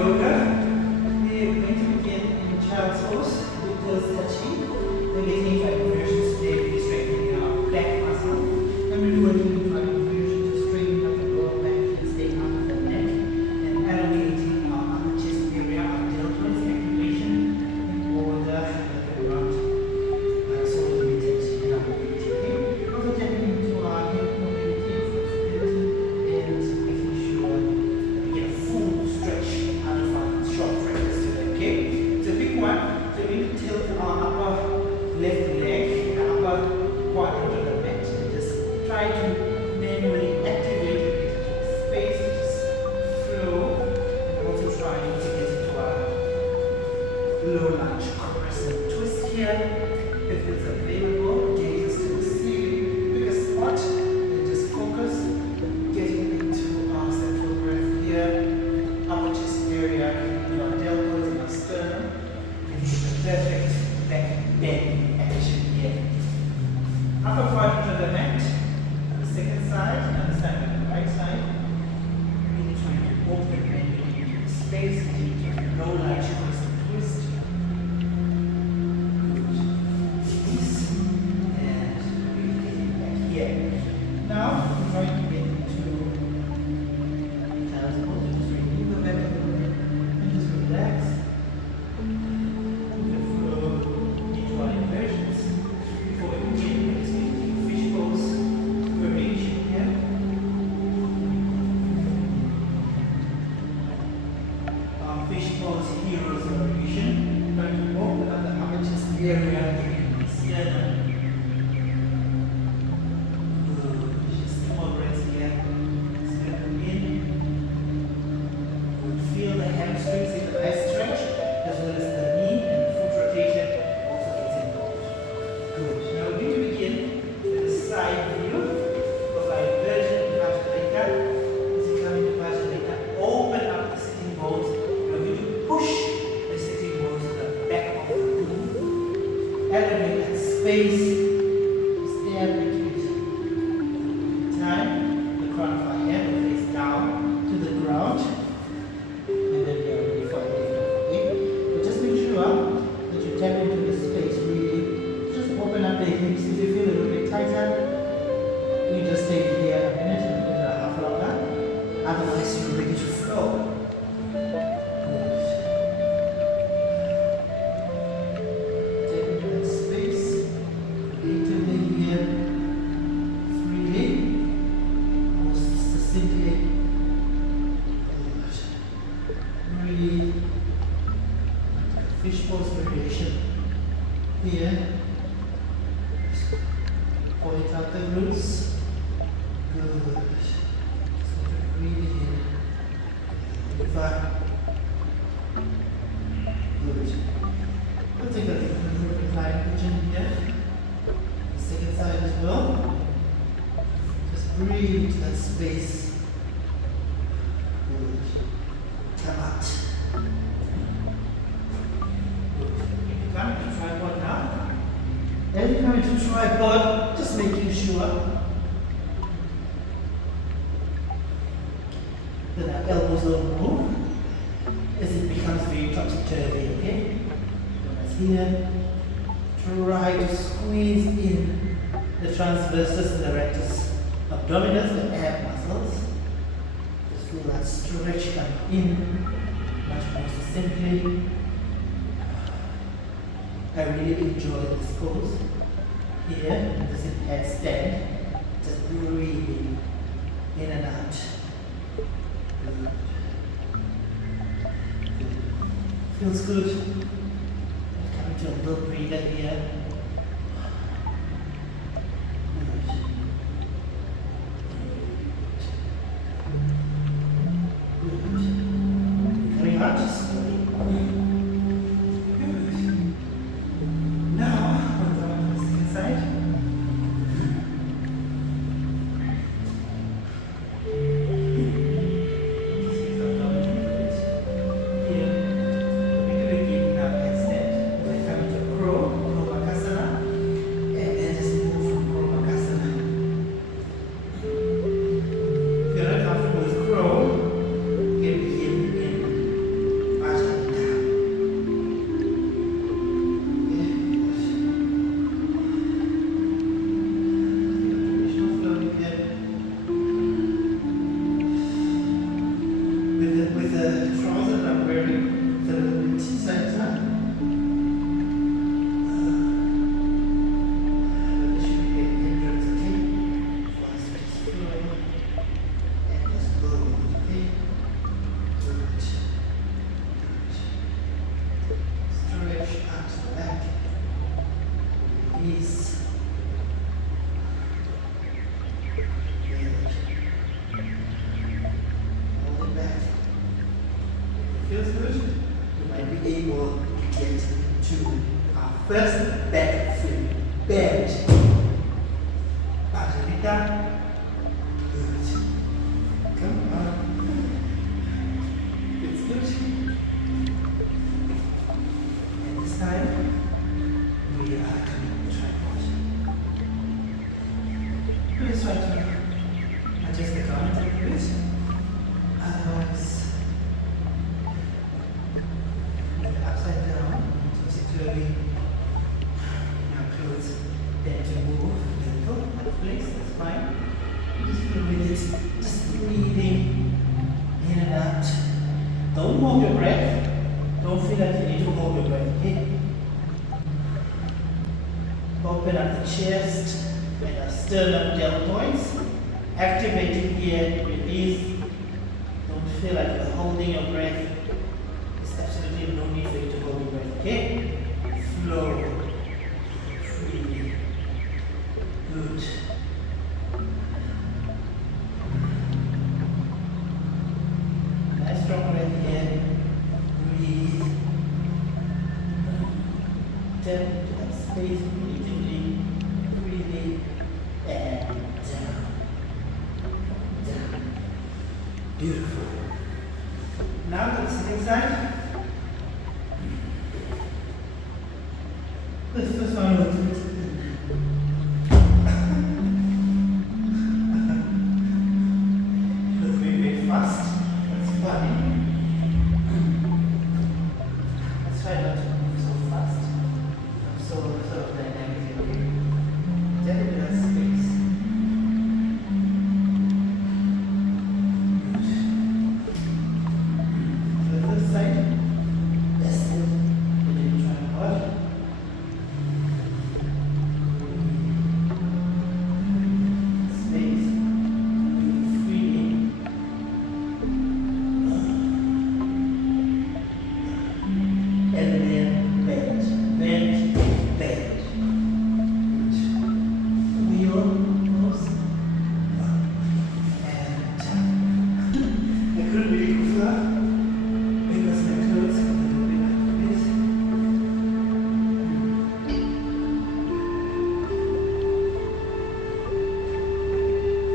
yoga. We're going to begin in child's pose with toes touching. We're getting into inversions today, we're strengthening our back muscle. And we're working with our inversions to straighten up the lower back and stay out of the neck. And elongating our upper chest area, our deltoids activation in order to get around solar limited in our mobility. Okay? Also tapping into our hip mobility and flexibility and making sure that we get a full stretch out of our short fractures today. Okay? So pick one. So we need to tilt our upper left leg and upper quadrant of the mat and just try to manually activate space, just flow, and also trying to get into our low lunge crescent twist here. If it's available, gaze to the ceiling, pick a spot and just focus, getting into our central breath here, upper chest area, into our deltoids and our sternum, and it's a perfect back bend action here. Upper quadrant of the mat, the second side, and the side on the right side. Really trying to open manually space, into low lunge crescent twist. Release, and really getting back here. Now, we're trying to get into child's pose. Just remove the back of the leg and just relax. Flow into our inversions. Before we begin, we're just going to do fish pose variation here. Our fish pose heroes variation. Trying to open up the upper chest area in the sternum. Good. Just 2 more breaths here. Step in. Good. Feel the hamstrings in the nice stretch, as well as the knee and the foot rotation also gets involved. Good. Now we're going to begin with a side view of our inversion in Prasarita. As you come into Prasarita, open up the sitting bones. We're going to push the sitting bones to the back of the room. Elevate that space. Stay up between time. The crown of our head will face down to the ground. And then we are ready for a lift. Okay? But just make sure that you tap into the space really. Just open up the hips. If you feel a little bit tighter, you just stay here a minute and a half longer. Otherwise, you're ready to flow. Good. Tap into that space. Creatively here. Freely. Most succinctly. Good. Breathe. Fish pose variation. Here. Point out the glutes. Good. So breathe in. Over. Good. We'll take a little recline pigeon here. The second side as well. Just breathe into that space. Good. Come out. Good. You come into tripod now. As you come into tripod, just making sure that our elbows don't move as it becomes very topsy-turvy, okay? As here, try to squeeze in the transversus and the rectus abdominis, the ab muscles. Just feel that stretch come in much more succinctly. I really enjoy this pose. Here, this is headstand. Just breathing in and out. Good. Good. Feels good. Coming to a little breather here. Good. Good. Coming out slowly. with the trousers I'm wearing, it's a little bit tighter. But there should be a hindrance, okay? Once it's flowing, and just go with it, okay? Good. Stretch out the back. Release. Hold it back. If it feels good, you might be able to get to our first back flip. Bend. Prasarita. Good. Come on. It's good. And this time, we are coming to tripod. Please try to adjust the garment a little bit. Otherwise, with the upside down, particularly your clothes tend to move a little out of place, that's fine. Just feel with it, just breathing in and out. Don't hold your breath. Don't feel like you need to hold your breath, okay? Open up the chest and the sternum deltoids. Activating here, release. Don't feel like you're holding your breath. There's absolutely no need for you to hold your breath, okay? Flow. Freely. Good. Nice strong breath here. Breathe. Tap into that space relatively freely and down. Down. Beautiful. Now to the second side. Let's first one a little bit. Let's go very fast. That's funny. Let's try not to move so fast. So sort of dynamic, okay? Just in that space. Good. The first side, that's it. And then you try hard. Space. Breathe freely. And then bend. Bend. Bend. Good. Wheel, nose, and I couldn't really go far because my clothes got a little bit like this.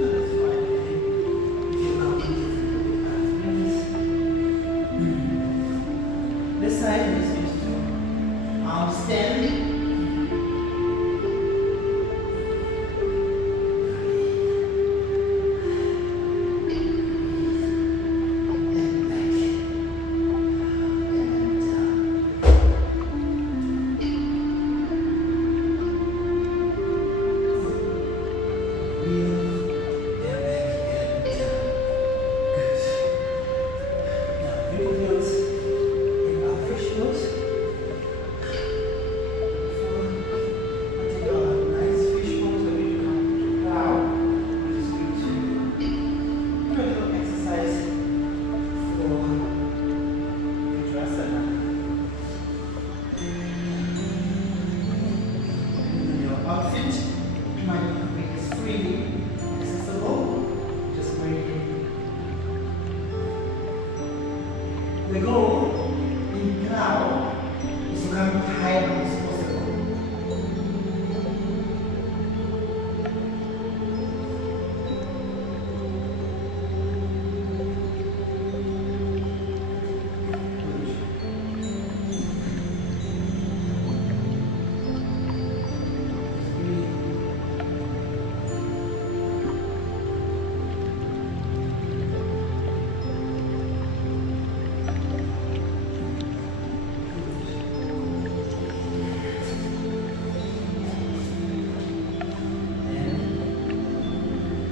That's fine, I think. If you're comfortable with this. This side is used to arm stand. And back. And down. Wheel. And back and down. Good. Now, beauty pose in our fish pose. I take a nice fish pose where we come to cow, which is going to do a little exercise for Prasarita. In your outfit, you might make this freely accessible. Just breathing. The goal in cow is to come high as possible.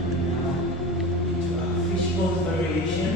And now into our fish pose variation.